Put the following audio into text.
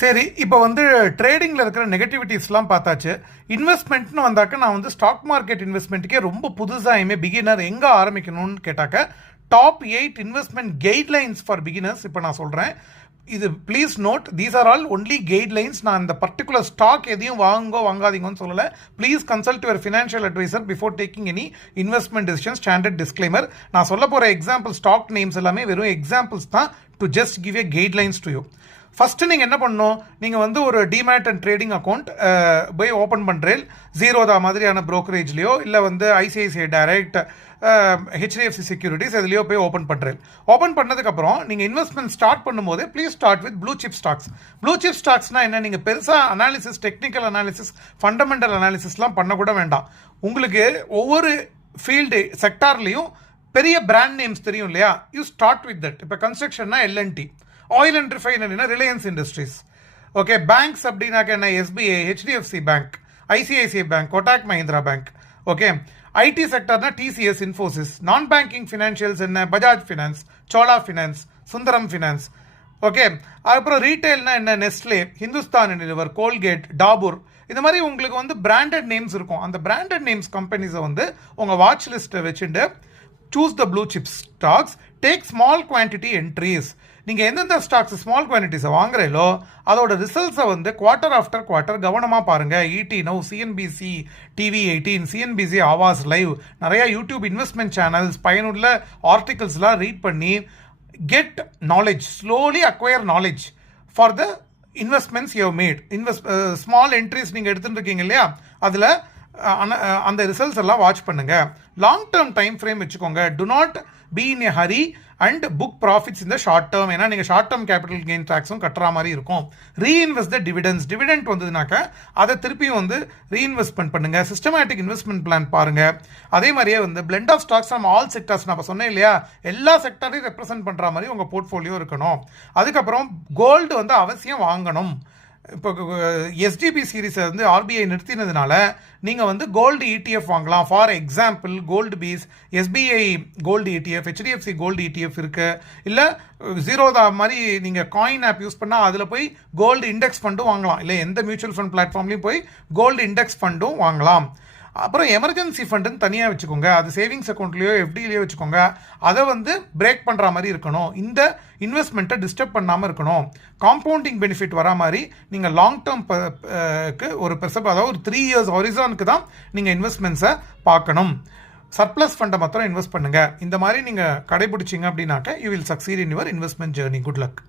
சரி, இப்போ வந்து ட்ரேடிங்கில் இருக்கிற நெகட்டிவிட்டிஸ்லாம் பார்த்தாச்சு. இன்வெஸ்ட்மெண்ட்னு வந்தாக்க நான் வந்து ஸ்டாக் மார்க்கெட் இன்வெஸ்ட்மெண்ட்டுக்கே ரொம்ப புதுசாக பிகினர் எங்கே ஆரம்பிக்கணும்னு கேட்டாக்க top 8 investment guidelines for beginners இப்போ நான் சொல்கிறேன். இது please note, these are all only guidelines. நான் இந்த பர்டிகுலர் ஸ்டாக் எதையும் வாங்காதீங்கன்னு சொல்லலை. Please consult your financial advisor before taking any investment decision. Standard disclaimer. நான் சொல்ல போகிற எக்ஸாம்பிள் ஸ்டாக் நேம்ஸ் எல்லாமே வெறும் எக்ஸாம்பிள்ஸ் தான், to just give a guidelines to you. First நீங்கள் என்ன பண்ணணும், நீங்கள் வந்து ஒரு டிமேட் அண்ட் ட்ரேடிங் அக்கௌண்ட் போய் ஓப்பன் பண்ணுறேன். ஜீரோதா மாதிரியான ப்ரோக்கரேஜ்லையோ இல்லை வந்து ஐசிஐசிஐ டைரக்ட், ஹெச்டிஎஃப்சி செக்யூரிட்டிஸ் எதுலையோ போய் ஓப்பன் பண்ணுறேன். ஓப்பன் பண்ணதுக்கப்புறம் நீங்கள் இன்வெஸ்ட்மெண்ட் ஸ்டார்ட் பண்ணும்போது please start with blue chip stocks. Blue chip ஸ்டாக்ஸ்னால் என்ன, நீங்கள் பெருசாக அனாலிசிஸ், டெக்னிக்கல் அனாலிசிஸ், ஃபண்டமெண்டல் அனாலிசிஸ்லாம் பண்ணக்கூட வேண்டாம். உங்களுக்கு ஒவ்வொரு ஃபீல்டு செக்டார்லேயும் பெரிய பிராண்ட் நேம்ஸ் தெரியும் இல்லையா, யூ ஸ்டார்ட் வித் தட். இப்போ கன்ஸ்ட்ரக்ஷன்னா எல்என்டி, ஆயில் அண்ட் ரிஃபைனரினா ரிலையன்ஸ் இண்டஸ்ட்ரீஸ். ஓகே, பேங்க்ஸ் அப்படின்னாக்க என்ன, SBI, HDFC bank, ICICI bank, Kotak Mahindra bank. Okay, IT செக்டர்னா டிசிஎஸ், இன்ஃபோசிஸ். நான் பேங்கிங் ஃபினான்ஷியல்ஸ் என்ன, Bajaj finance, Chola finance, Sundaram finance. Okay, அதுக்கப்புறம் ரீட்டைல்னா என்ன, Nestle, Hindustan Unilever, Colgate, Dabur. இந்த மாதிரி உங்களுக்கு வந்து பிராண்டட் நேம்ஸ் இருக்கும். அந்த பிராண்டட் நேம்ஸ் கம்பெனிஸை வந்து உங்கள் வாட்ச் லிஸ்ட்டை வச்சுட்டு choose the blue chip stocks, take small quantity entries. நீங்கள் எந்தெந்த ஸ்டாக்ஸ் ஸ்மால் குவான்டிட்டிஸை வாங்குறீங்களோ அதோட ரிசல்ட்ஸை வந்து குவார்ட்டர் ஆஃப்டர் குவார்ட்டர் கவனமாக பாருங்கள். ET Now, CNBC TV 18, CNBC Awaaz live, நிறையா யூடியூப் இன்வெஸ்ட்மெண்ட் சேனல்ஸ், பயனுள்ள ஆர்டிகல்ஸ்லாம் ரீட் பண்ணி get knowledge, slowly acquire knowledge for the investments you made. Small entries நீங்கள் எடுத்துகிட்டு இருக்கீங்க இல்லையா, அதில் அந்த ரிசல்ட்ஸ் எல்லாம் வாட்ச் பண்ணுங்கள். லாங் டேர்ம் டைம் ஃப்ரேம் வச்சுக்கோங்க. To not be in a Hari and book profits இந்த ஷார்ட் டேர்ம். ஏன்னா நீங்கள் ஷார்ட் டேர்ம் கேபிட்டல் கெயின் டேக்ஸும் கட்டுற மாதிரி இருக்கும். ரீஇன்வெஸ்ட் த டிவிடெண்ட்ஸ். டிவிடெண்ட் வந்ததுனாக்க அதை திருப்பியும் வந்து ரீஇன்வெஸ்ட்மெண்ட் பண்ணுங்க. சிஸ்டமேட்டிக் இன்வெஸ்ட்மெண்ட் பிளான் பாருங்க. அதே மாதிரியே வந்து blend of stocks from all sectors. நான் இப்போ சொன்னேன் இல்லையா, எல்லா செக்டரையும் ரெப்ரசென்ட் பண்ணுற மாதிரி உங்கள் போர்ட்ஃபோலியோ இருக்கணும். அதுக்கப்புறம் கோல்டு வந்து அவசியம் வாங்கணும். இப்போ எஸ்டிபி சீரீஸை வந்து ஆர்பிஐ நிறுத்தினதுனால நீங்கள் வந்து கோல்டு இடிஎஃப் வாங்கலாம். For example gold BeES, SBI gold ETF, HDFC gold ETF இருக்குது. இல்லை ஜீரோதா மாதிரி நீங்கள் காயின் ஆப் யூஸ் பண்ணால் அதில் போய் கோல்டு இண்டெக்ஸ் ஃபண்டும் வாங்கலாம். இல்லை எந்த மியூச்சுவல் ஃபண்ட் பிளாட்ஃபார்ம்லையும் போய் கோல்டு இண்டெக்ஸ் ஃபண்டும் வாங்கலாம். அப்புறம் எமர்ஜென்சி ஃபண்டுன்னு தனியாக வச்சுக்கோங்க. அது சேவிங்ஸ் அக்கௌண்ட்லேயோ எஃப்டிலேயோ வச்சுக்கோங்க. அதை வந்து பிரேக் பண்ணுற மாதிரி இருக்கணும். இந்த இன்வெஸ்ட்மெண்ட்டை டிஸ்டர்ப் பண்ணாமல் இருக்கணும். காம்பவுண்டிங் பெனிஃபிட் வரா மாதிரி நீங்கள் லாங் டேர்ம்க்கு ஒரு அதாவது ஒரு 3 இயர்ஸ் ஹொரிசானுக்கு தான் நீங்கள் இன்வெஸ்ட்மெண்ட்ஸை பார்க்கணும். சர்ப்ளஸ் ஃபண்டை மாத்திரம் இன்வெஸ்ட் பண்ணுங்கள். இந்த மாதிரி நீங்கள் கடைபிடிச்சிங்க அப்படின்னாக்க you will succeed in your investment journey. Good luck.